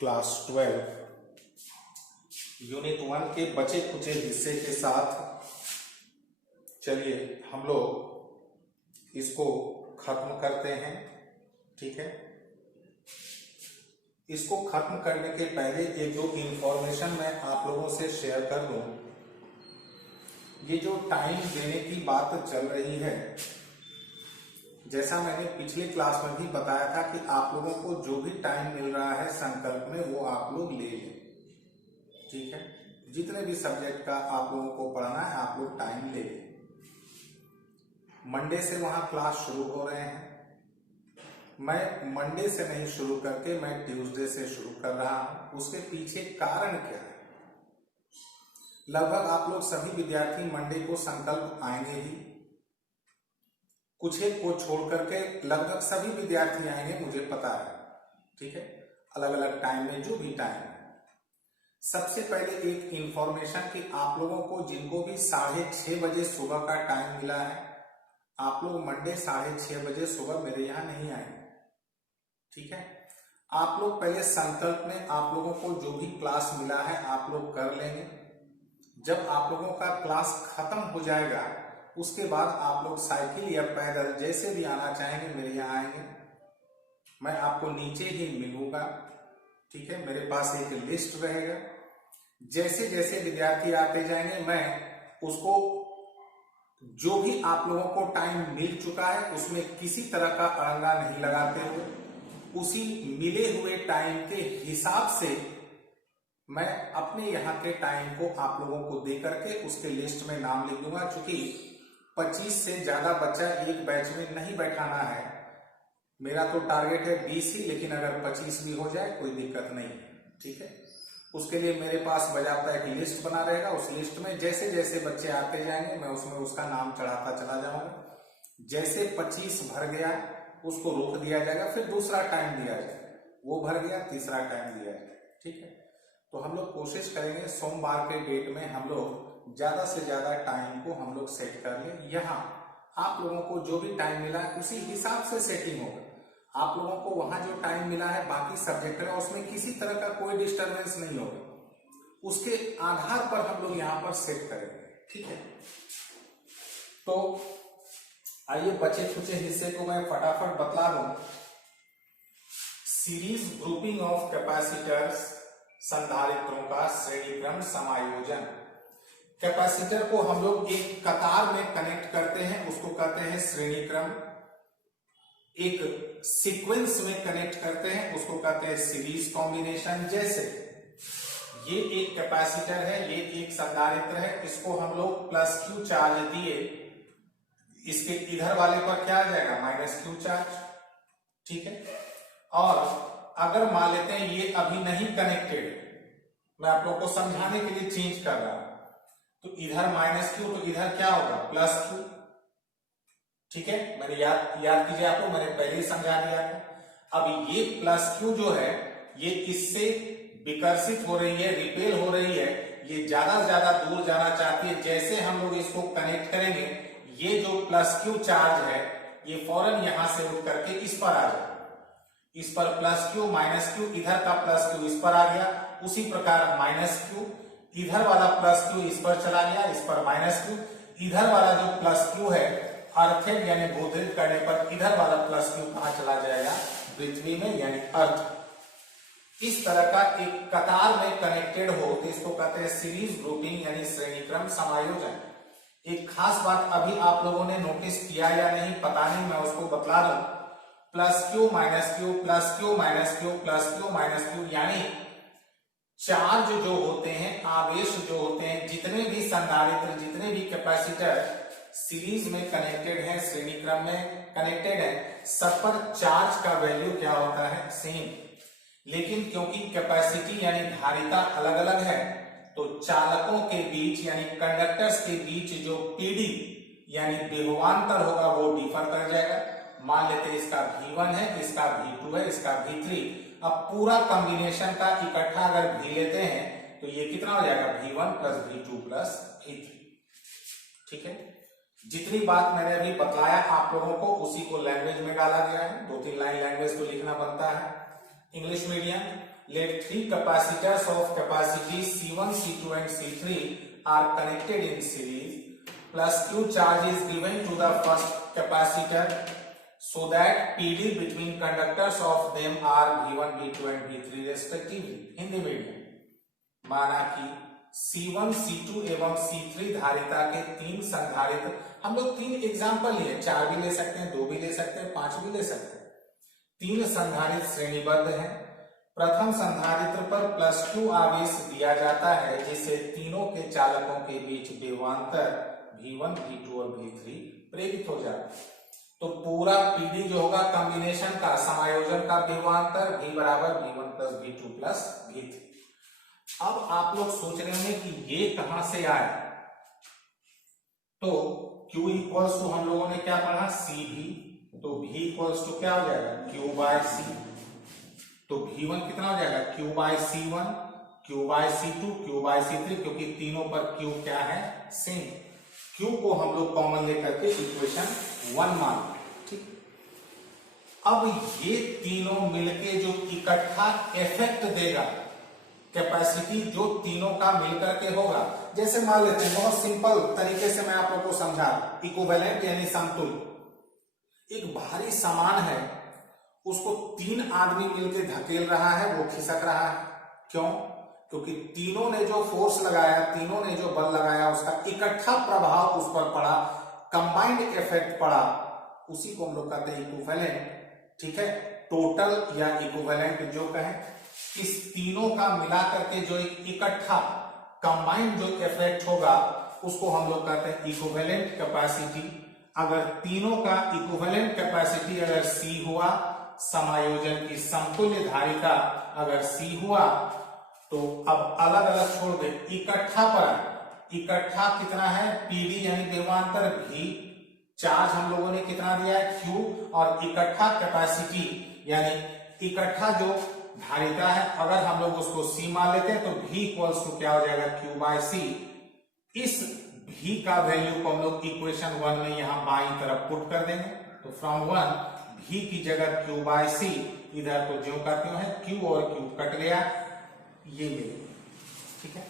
Class 12 unit 1 के बचे कुचे हिस्से के साथ चलिए हम लोग इसको खत्म करते हैं। ठीक है, इसको खत्म करने के पहले एक दो इंफॉर्मेशन मैं आप लोगों से शेयर कर दूं। ये जो टाइम देने की बात चल रही है, जैसा मैंने पिछले क्लास में भी बताया था कि आप लोगों को जो भी टाइम मिल रहा है संकल्प में वो आप लोग ले लें। ठीक है, जितने भी सब्जेक्ट का आप लोगों को पढ़ना है आप लोग टाइम ले लें। मंडे से वहां क्लास शुरू हो रहे हैं। मैं मंडे से नहीं शुरू करके मैं ट्यूसडे से शुरू कर रहा हूं। उसके पीछे कारण क्या है? लगभग आप लोग सभी विद्यार्थी मंडे को संकल्प आएंगे ही, कुछ एक को छोड़ करके लगभग सभी विद्यार्थी आएंगे, मुझे पता है। ठीक है, अलग अलग टाइम में जो भी टाइम है। सबसे पहले एक इंफॉर्मेशन कि आप लोगों को जिनको भी 6:30 बजे सुबह का टाइम मिला है, आप लोग मंडे 6:30 बजे सुबह मेरे यहां नहीं आएंगे। ठीक है, आप लोग पहले संकल्प में आप लोगों को जो भी क्लास मिला है आप लोग कर लेंगे। जब आप लोगों का क्लास खत्म हो जाएगा उसके बाद आप लोग साइकिल या पैदल जैसे भी आना चाहेंगे मेरे यहाँ आएंगे। मैं आपको नीचे ही मिलूंगा। ठीक है, मेरे पास एक लिस्ट रहेगा। जैसे जैसे विद्यार्थी आते जाएंगे मैं उसको जो भी आप लोगों को टाइम मिल चुका है उसमें किसी तरह का अड़ंगा नहीं लगाते हुए उसी मिले हुए टाइम के हिसाब से मैं अपने यहाँ के टाइम को आप लोगों को दे करके उसके लिस्ट में नाम लिख दूंगा। चूंकि 25 से ज्यादा बच्चा एक बैच में नहीं बैठाना है। मेरा तो टारगेट है 20 ही, लेकिन अगर 25 भी हो जाए कोई दिक्कत नहीं है। ठीक है, उसके लिए मेरे पास बजाता है कि लिस्ट बना रहेगा। उस लिस्ट में जैसे जैसे बच्चे आते जाएंगे मैं उसमें उसका नाम चढ़ाता चला जाऊंगा। जैसे 25 भर गया उसको रोक दिया जाएगा, फिर दूसरा टाइम दिया जाएगा, वो भर गया तीसरा टाइम दिया जाएगा। ठीक है, तो हम लोग कोशिश करेंगे सोमवार के डेट में हम लोग ज्यादा से ज्यादा टाइम को हम लोग सेट कर लें। यहाँ आप लोगों को जो भी टाइम मिला है उसी हिसाब से सेटिंग होगा। आप लोगों को वहां जो टाइम मिला है बाकी सब्जेक्ट में उसमें किसी तरह का कोई डिस्टरबेंस नहीं होगा। उसके आधार पर हम लोग यहाँ पर सेट करेंगे। ठीक है, तो आइए बचे खुचे हिस्से को मैं फटाफट बतला दूं। सीरीज ग्रुपिंग ऑफ कैपेसिटर्स, संधारित्रों का श्रेणीक्रम समायोजन। कैपेसिटर को हम लोग एक कतार में कनेक्ट करते हैं, उसको कहते हैं श्रेणीक्रम। एक सीक्वेंस में कनेक्ट करते हैं, उसको कहते हैं सीरीज कॉम्बिनेशन। जैसे ये एक कैपेसिटर है, ये एक संधारित्र है, इसको हम लोग +Q चार्ज दिए, इसके इधर वाले पर क्या आ जाएगा -Q चार्ज। ठीक है, और अगर मान लेते हैं ये अभी नहीं कनेक्टेड, मैं आप लोगों को समझाने के लिए चेंज कर रहा हूं, तो इधर -Q तो इधर क्या होगा +Q। ठीक है, मैंने याद कीजिए, आपको मैंने पहले ही समझा दिया था। अब ये +Q जो है ये इससे विकर्षित हो रही है, रिपेल हो रही है, ये ज्यादा से ज्यादा दूर जाना चाहती है। जैसे हम लोग इसको कनेक्ट करेंगे ये जो +Q चार्ज है ये फौरन यहां से उठ करके इस पर आ जाएगा। इस पर +Q -Q, इधर का +Q इस पर आ गया। उसी प्रकार -Q, इधर वाला +Q इस पर चला गया, इस पर -Q। इधर वाला जो +Q है अर्थेड यानी बोधित करने पर इधर वाला +Q कहां चला जाएगा, पृथ्वी में यानी अर्थ। इस तरह का एक कतार में कनेक्टेड हो तो इसको कहते हैं सीरीज ग्रुपिंग यानी श्रेणीक्रम समायोजन। एक खास बात अभी आप लोगों ने नोटिस किया या नहीं पता नहीं, मैं उसको बतला दूं। +Q -Q +Q -Q +Q -Q यानी चार्ज जो होते हैं, आवेश जो होते हैं, जितने भी संधारित्र जितने भी कैपेसिटर सीरीज में कनेक्टेड है, श्रेणीक्रम में कनेक्टेड है, सब पर चार्ज का वैल्यू क्या होता है सेम। लेकिन क्योंकि कैपेसिटी यानी धारिता अलग अलग है तो चालकों के बीच यानी कंडक्टर्स के बीच जो पीडी यानी विभवांतर होगा वो डिफर कर जाएगा। मान लेते हैं इसका V1 है, इसका V2 है, इसका V3। अब पूरा कॉम्बिनेशन का इकट्ठा अगर V लेते हैं तो ये कितना हो जाएगा V1 + V2 + V3। ठीक है, जितनी बात मैंने अभी बतलाया आप लोगों को उसी को लैंग्वेज में डाला गया है। 2-3 लाइन लैंग्वेज तो लिखना बनता है, English medium. Let three capacitors of capacity C1, C2 and C3 are connected in series. Plus Q charge is given to the first capacitor so that PD between conductors of them are V1, V2 and V3 respectively. Hindi medium, माना कि C1, C2 एवं C3 धारिता के तीन संधारित्र, हम लोग तीन एग्जाम्पल लिए, 4 भी ले सकते हैं, 2 भी ले सकते हैं, 5 भी ले सकते हैं। तीन संधारित्र श्रेणीबद्ध हैं। प्रथम संधारित्र पर +Q आवेश दिया जाता है जिससे तीनों के चालकों के बीच विभवांतर V1, V2 और V3 प्रेरित हो जाता है। तो पूरा PD जो होगा कॉम्बिनेशन का, समायोजन का विभवांतर V बराबर V1 plus V2 plus V3। अब आप लोग सोच रहे हैं कि ये कहां से आए, तो Q इक्वल्स टू हम लोगों ने क्या पढ़ा, CV, तो V इक्वल्स टू क्या हो जाएगा, Q बाय C। तो V1 कितना हो जाएगा, Q by C1, Q by C2, Q by C3, क्योंकि तीनों पर Q क्या है, सेम। Q को हम लोग कॉमन लेकर के इक्वेशन 1 मान, ठीक। अब ये तीनों मिलके जो इकट्ठा इफेक्ट देगा कैपेसिटी, जो तीनों का मिलकर के होगा, जैसे मान लेते हैं, बहुत सिंपल तरीके से मैं आप लोगों को समझा, इक्विवेलेंट यानी समतुल्य। एक भारी सामान है, उसको तीन आदमी मिलकर धकेल रहा है, वो खिसक रहा है। क्यों? क्योंकि तीनों ने जो फोर्स लगाया, तीनों ने जो बल लगाया, उसका इकट्ठा प्रभाव उस पर पड़ा, कंबाइंड इफेक्ट पड़ा, उसी को हम लोग कहते हैं इक्विवेलेंट, ठीक है। टोटल या इक्विवेलेंट जो कहें, इस तीनों का मिलाकर के जो एक इकट्ठा कंबाइंड जो इफेक्ट होगा, उसको हम लोग कहते हैं इक्विवेलेंट कैपेसिटी। अगर तीनों का इक्विवेलेंट कैपेसिटी अगर C हुआ, समायोजन की समतुल्य धारिता अगर C हुआ, तो अब अलग अलग छोड़ दे, इकट्ठा पर, इकट्ठा कितना है, PD यानी विभवांतर V, चार्ज हम लोगों ने कितना दिया है, Q, और इकट्ठा कैपेसिटी यानी इकट्ठा जो धारिता है, अगर हम लोग उसको C मान लेते हैं, तो V इक्वल्स टू क्या हो जाएगा, Q बाय C। इस V का वैल्यू को हम लोग इक्वेशन 1 में यहां बाईं तरफ पुट कर देंगे, तो फ्रॉम 1 V की जगह Q बाय C, इधर तो ज्यों का त्यों है, Q और Q कट गया, ये मिले, ठीक है।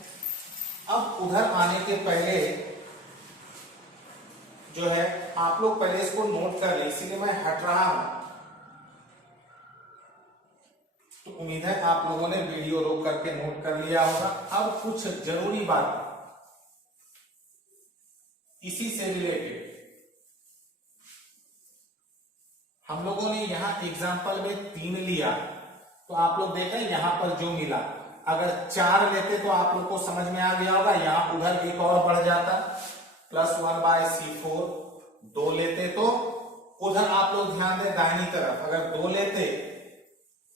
अब उधर आने के पहले जो है, आप लोग पहले इसको नोट कर ले, इसीलिए मैं हट रहा हूं। तो उम्मीद है आप लोगों ने वीडियो रोक करके नोट कर लिया होगा। अब कुछ जरूरी बात इसी से रिलेटेड, हम लोगों ने यहां एग्जांपल में 3 लिया, तो आप लोग देखें यहां पर जो मिला, अगर 4 लेते तो आप लोग को समझ में आ गया होगा, यहां उधर एक और बढ़ जाता, +1 बाय C4। 2 लेते तो उधर आप लोग ध्यान दें दाहिनी तरफ, अगर 2 लेते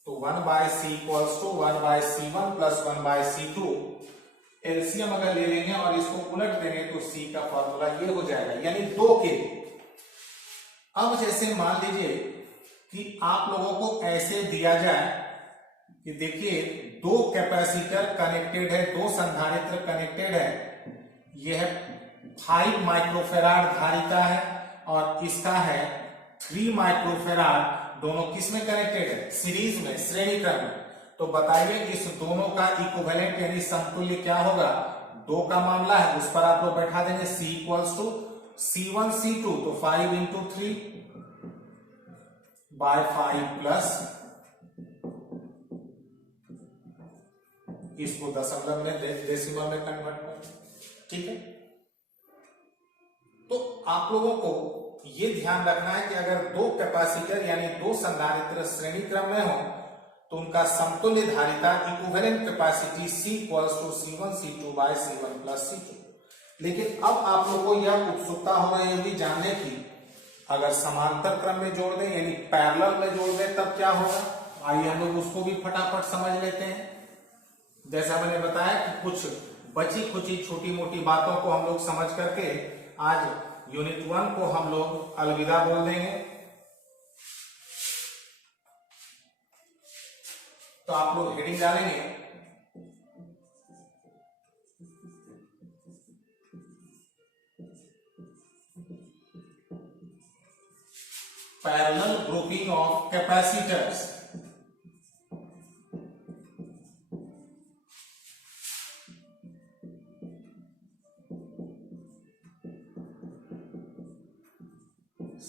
तो 1 by C equals to 1 by C1 plus 1 by C2। LCM अगर ले लेंगे और इसको उलट देंगे तो C का फॉर्मूला ये हो जाएगा, यानी 2 के। अब जैसे मान लीजिए कि आप लोगों को ऐसे दिया जाए कि देखिए 2 कैपेसिटर कनेक्टेड है, 2 संधारित्र कनेक्टेड है, यह है 5 माइक्रोफेराड धारिता है और इसका है 3 माइक्रोफेराड, दोनों किस में कनेक्टेड है, सीरीज में, श्रेणी क्रम में। तो बताइए इस दोनों का इक्विवेलेंट यानी समतुल्य क्या होगा, 2 का मामला है, उस पर आप लोग बैठा देंगे C equals to C1 C2, तो 5 इंटू 3 बाय 5 प्लस, इसको दशमलव में डेसिमल में कन्वर्ट कर, ठीक है। तो आप लोगों को ये ध्यान रखना है कि अगर 2 कैपेसिटर यानी 2 संधारित्र श्रेणी क्रम में हो, तो उनका समतुल्य धारिता equivalent capacity C equals to C1 C2 by C1 plus C2। लेकिन अब आप लोगों को यह उत्सुकता हो रही होगी जानने की, अगर समांतर क्रम में जोड़ दें यानी पैरेलल में जोड़ दें तब क्या होगा। आइए हम लोग उसको भी फटाफट समझ लेते हैं। जैसा मैंने बताया कि कुछ बची खुची छोटी मोटी बातों को हम लोग समझ करके आज यूनिट 1 को हम लोग अलविदा बोल देंगे। तो आप लोग हेडिंग डालेंगे पैरेलल ग्रुपिंग ऑफ कैपेसिटर्स।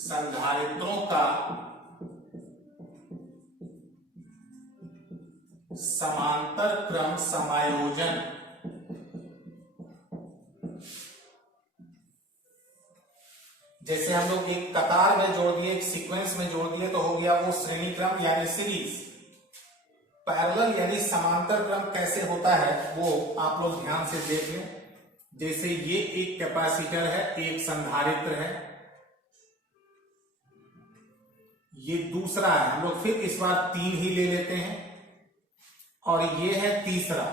संधारित्रों का समांतर क्रम समायोजन जैसे हम लोग एक कतार में जोड़ दिए, एक सीक्वेंस में जोड़ दिए तो हो गया वो श्रेणी क्रम यानी सीरीज। पैरेलल यानी समांतर क्रम कैसे होता है वो आप लोग ध्यान से देख लें। जैसे ये एक कैपेसिटर है, एक संधारित्र है, ये दूसरा है, हम लोग फिर इस बार 3 ही ले लेते हैं, और ये है तीसरा।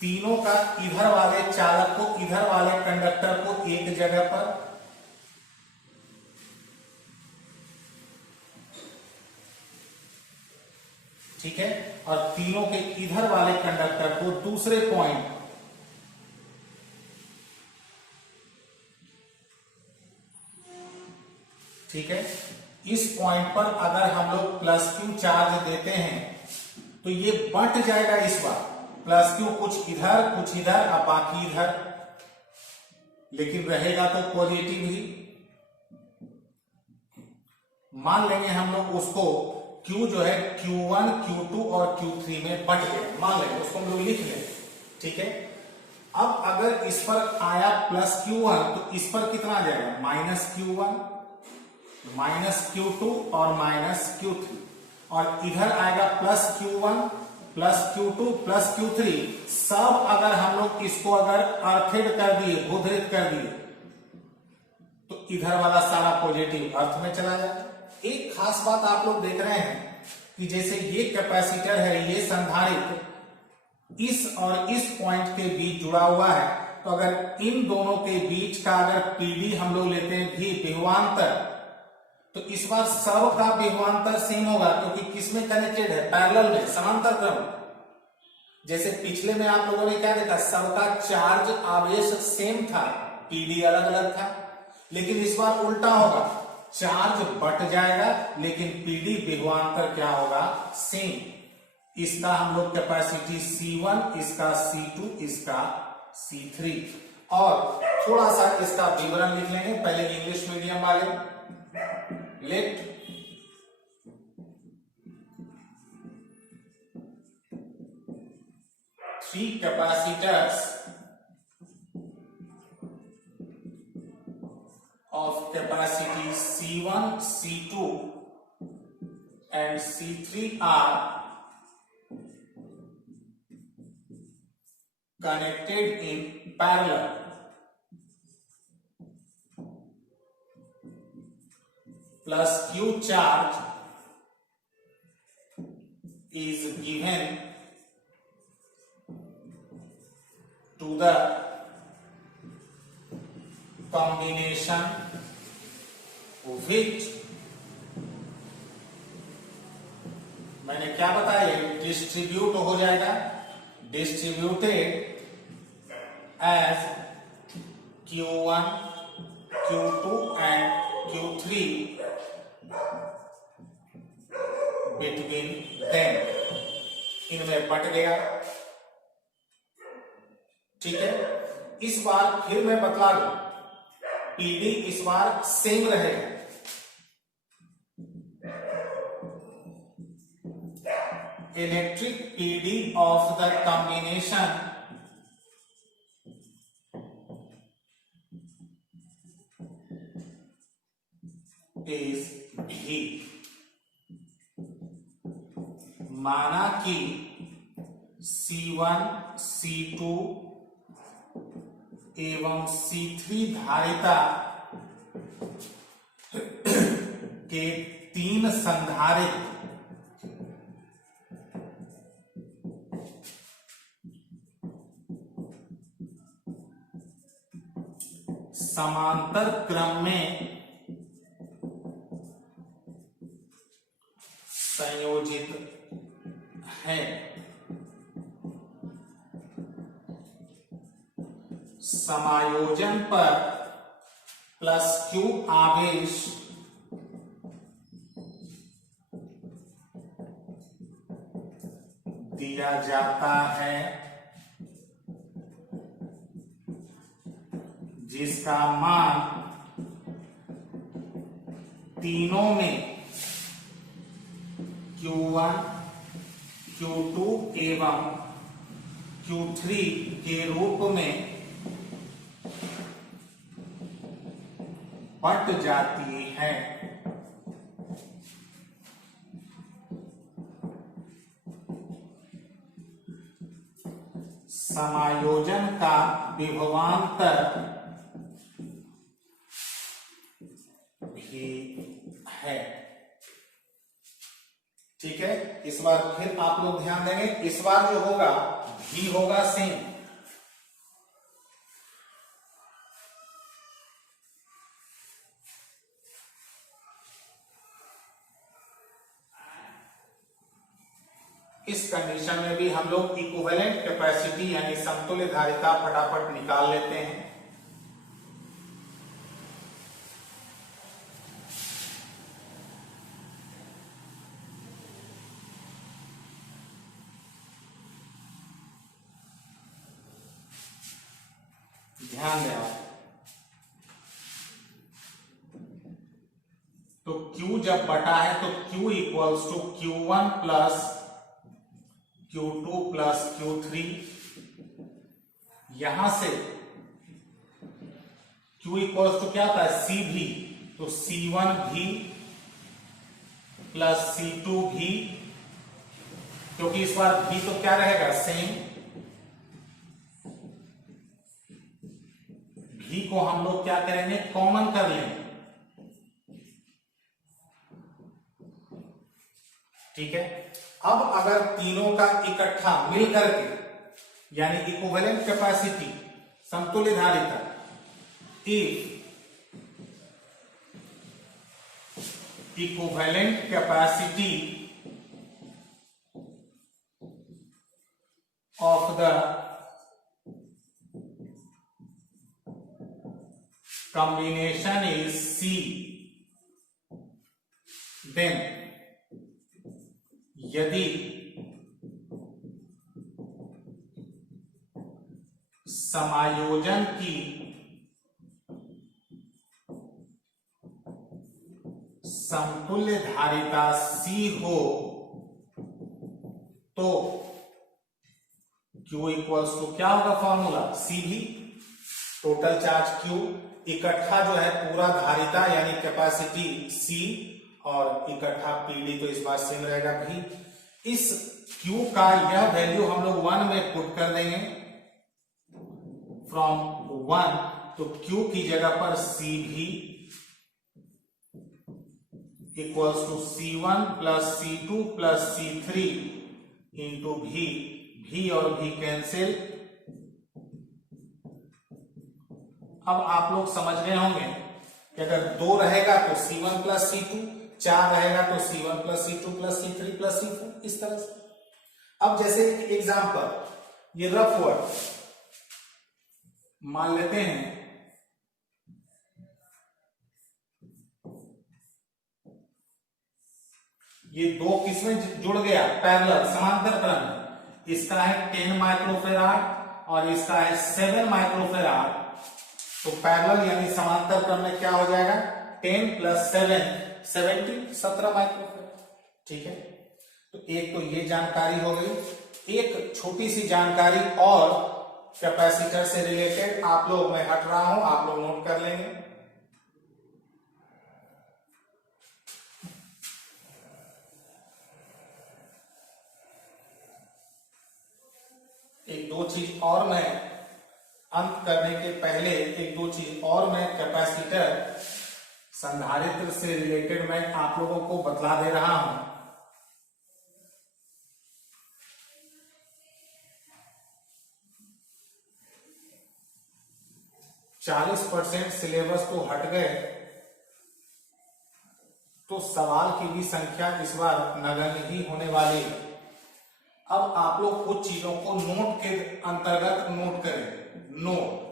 तीनों का इधर वाले चालक को, इधर वाले कंडक्टर को एक जगह पर, ठीक है, और तीनों के इधर वाले कंडक्टर को दूसरे पॉइंट, ठीक है। इस पॉइंट पर अगर हम लोग प्लस क्यू चार्ज देते हैं तो ये बंट जाएगा इस बार, प्लस क्यू कुछ इधर और बाकी इधर, लेकिन रहेगा तो पॉजिटिव ही। मान लेंगे हम लोग उसको Q जो है Q1, Q2 और Q3 में बंट गया, मान लेंगे उसको हम लोग लिख लें, ठीक है। अब अगर इस पर आया प्लस Q1 तो इस पर कितना आ जाएगा, माइनस Q1, माइनस Q2 और माइनस Q3, और इधर आएगा plus Q1 plus Q2 plus Q3। सब अगर हम लोग इसको अगर अर्थित कर दिए, भूधृत कर दिए, तो इधर वाला सारा पॉजिटिव अर्थ में चला जाएगा। एक खास बात आप लोग देख रहे हैं कि जैसे ये कैपेसिटर है, ये संधारित्र इस और इस पॉइंट के बीच जुड़ा हुआ है, तो अगर इन दोनों के बीच का अगर पीडी हम लोग लेते हैं भी विभवांतर, तो इस बार सब का विभवांतर सेम होगा, क्योंकि किसमें कनेक्टेड है, पैरेलल में, समांतर क्रम। जैसे पिछले में आप लोगों ने क्या देखा, सबका चार्ज आवेश सेम था, पीडी अलग अलग था, लेकिन इस बार उल्टा होगा, चार्ज बट जाएगा लेकिन पीडी विभवांतर क्या होगा, सेम। इसका हम लोग कैपेसिटी C1, इसका C2, इसका C3, और थोड़ा सा इसका विवरण लिख लेंगे। पहले इंग्लिश मीडियम वाले, late three capacitors of capacity C1, C2 and C3 are connected in parallel plus Q charge is given to the combination which, मैंने क्या बताया, डिस्ट्रीब्यूट हो जाएगा, distributed as Q1, Q2 and Q3 between them, इनमें बट गया, ठीक है। इस बार फिर मैं बतला दूं, पीडी इस बार सेम रहेगा, electric PD of the combination is भी। माना कि C1, C2 एवं C3 धारिता के 3 संधारित्र समांतर क्रम में संयोजित है। समायोजन पर प्लस Q आवेश दिया जाता है, जिसका मान तीनों में Q1, Q2 एवं Q3 के रूप में बट जाती है। समायोजन का विभवांतर भी है। ठीक है, इस बार फिर आप लोग ध्यान देंगे, इस बार जो होगा भी होगा सेम। इस कंडीशन में भी हम लोग इक्विवेलेंट कैपेसिटी यानी समतुल्य धारिता फटाफट निकाल लेते हैं। ध्यान दें आप, तो Q जब बटा है तो Q equals to Q1 plus Q2 plus Q3। यहां से Q इक्वल्स टू क्या होता है C भी, तो C1 भी प्लस C2 भी, क्योंकि इस बार भी तो क्या रहेगा सेम। भी को हम लोग क्या करेंगे, कॉमन कर लेंगे। ठीक है, अब अगर तीनों का इकट्ठा मिल करके यानी इक्विवेलेंट कैपेसिटी समतुल्य धारिता if equivalent capacity of the combination is C, then यदि समायोजन की समतुल्य धारिता C हो तो Q इक्वल्स टू क्या होगा फॉर्मूला, C भी टोटल चार्ज Q इकट्ठा जो है पूरा धारिता यानी कैपेसिटी C और इकट्ठा PD तो इस बार सेम रहेगा भी। इस Q का यह वैल्यू हम लोग 1 में पुट कर देंगे फ्रॉम 1, तो Q की जगह पर C भी equals to C1 plus C2 plus C3 into भी और भी कैंसिल। अब आप लोग समझ गए होंगे कि अगर 2 रहेगा तो C1 प्लस C2, 4 रहेगा तो C1 plus C2 plus C3 plus C4, इस तरह से। अब जैसे एग्जांपल, ये रफ वर्ड मान लेते हैं, ये 2 किसमें जुड़ गया, पैरेलल समांतर क्रम में। इसका है 10 माइक्रोफेराड और इसका है 7 माइक्रोफेराड, तो पैरेलल यानी समांतर क्रम में क्या हो जाएगा, 10 प्लस 7 17 माइक्रोफेराड। ठीक है, तो एक तो ये जानकारी हो गई। एक छोटी सी जानकारी और कैपेसिटर से रिलेटेड आप लोग, मैं हट रहा हूं, आप लोग नोट कर लेंगे। एक दो चीज और मैं अंत करने के पहले, एक दो चीज और मैं कैपेसिटर संधारित्र से रिलेटेड मैं आप लोगों को बतला दे रहा हूं। 40% सिलेबस तो हट गए, तो सवाल की भी संख्या इस बार नगण्य ही होने वाली है। अब आप लोग कुछ चीजों को नोट के अंतर्गत नोट करें, नोट।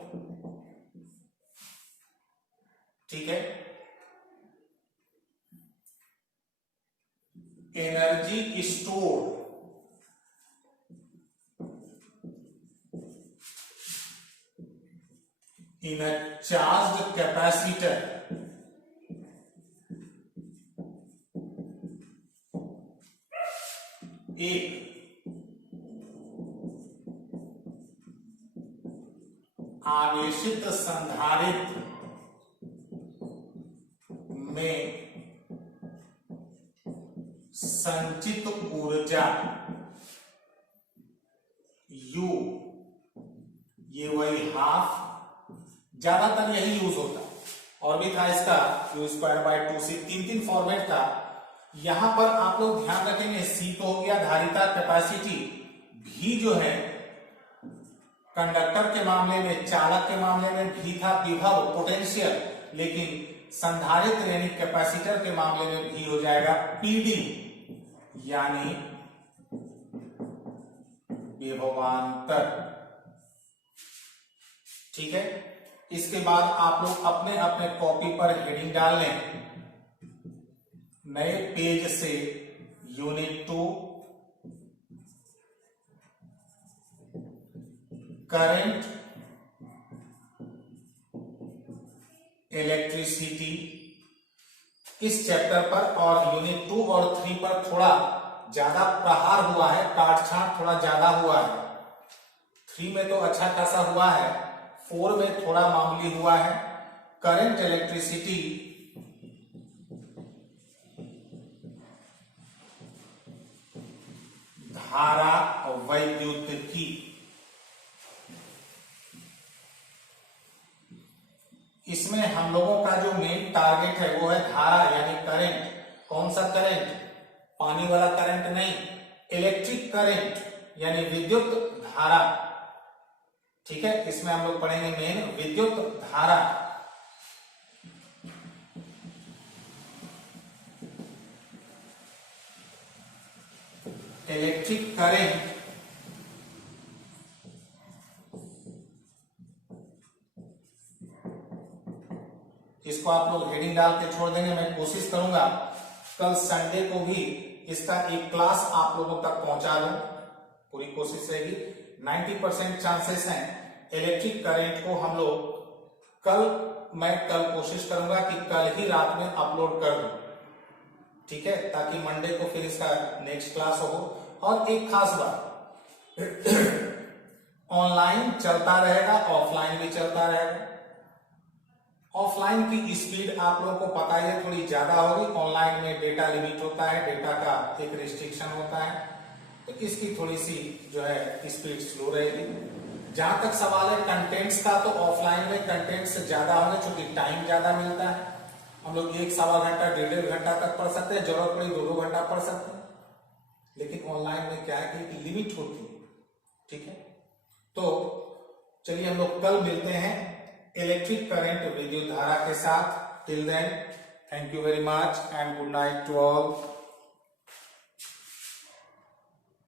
ठीक है, energy store in a charged capacitor एक आवेशित संधारित्र में संचित ऊर्जा U, ये वही हाफ, ज्यादातर यही यूज होता है। और भी था इसका U²/2C, तीन फॉर्मेट था। यहां पर आप लोग ध्यान रखेंगे, C तो हो गया धारिता कैपेसिटी, भी जो है कंडक्टर के मामले में, चालक के मामले में भी था विभव पोटेंशियल, लेकिन संधारित्र यानी कैपेसिटर के मामले में भी हो जाएगा PD यानी विभवांतर। ठीक है, इसके बाद आप लोग अपने अपने कॉपी पर हेडिंग डाल लें। नए पेज से यूनिट 2 करंट इलेक्ट्रिसिटी इस चैप्टर पर, और यूनिट 2 और 3 पर थोड़ा ज्यादा प्रहार हुआ है, काट छांट थोड़ा ज्यादा हुआ है। 3 में तो अच्छा खासा हुआ है, 4 में थोड़ा मामूली हुआ है। करंट इलेक्ट्रिसिटी धारा वैद्युतिकी, इसमें हम लोगों का जो मेन टारगेट है वो है धारा यानी करंट। कौन सा करंट? पानी वाला करंट नहीं, इलेक्ट्रिक करंट यानी विद्युत धारा। ठीक है, इसमें हम लोग पढ़ेंगे मेन विद्युत धारा। इलेक्ट्रिक करंट इसको आप लोग हेडिंग डाल के छोड़ देंगे। मैं कोशिश करूंगा कल संडे को भी इसका एक क्लास आप लोगों तक पहुंचा दूं, पूरी कोशिश रहेगी। 90% चांसेस हैं इलेक्ट्रिक करंट को हम लोग मैं कल कोशिश करूंगा कि कल ही रात में अपलोड कर दूं। ठीक है, ताकि मंडे को फिर इसका नेक्स्ट क्लास हो। और एक खास बात, ऑनलाइन चलता रहेगा, ऑफलाइन भी चलता रहेगा। ऑफलाइन की स्पीड आप लोगों को पता है थोड़ी ज्यादा होगी, ऑनलाइन में डेटा लिमिट होता है, डेटा का एक रिस्ट्रिक्शन होता है, तो इसकी थोड़ी सी जो है स्पीड स्लो रहेगी। जहां तक सवाल है कंटेंट्स का, तो ऑफलाइन में कंटेंट्स ज्यादा होंगे क्योंकि टाइम ज्यादा मिलता है। हम लोग 1-1.25 घंटा 1.5 घंटा तक पढ़ सकते हैं, जरूरत पड़ी 2-2 घंटा पढ़ सकते हैं। लेकिन ऑनलाइन में क्या है कि लिमिट होती है। ठीक है, तो चलिए हम लोग कल मिलते हैं इलेक्ट्रिक करंट विद्युत धारा के साथ। Till then, thank you very much and good night to all.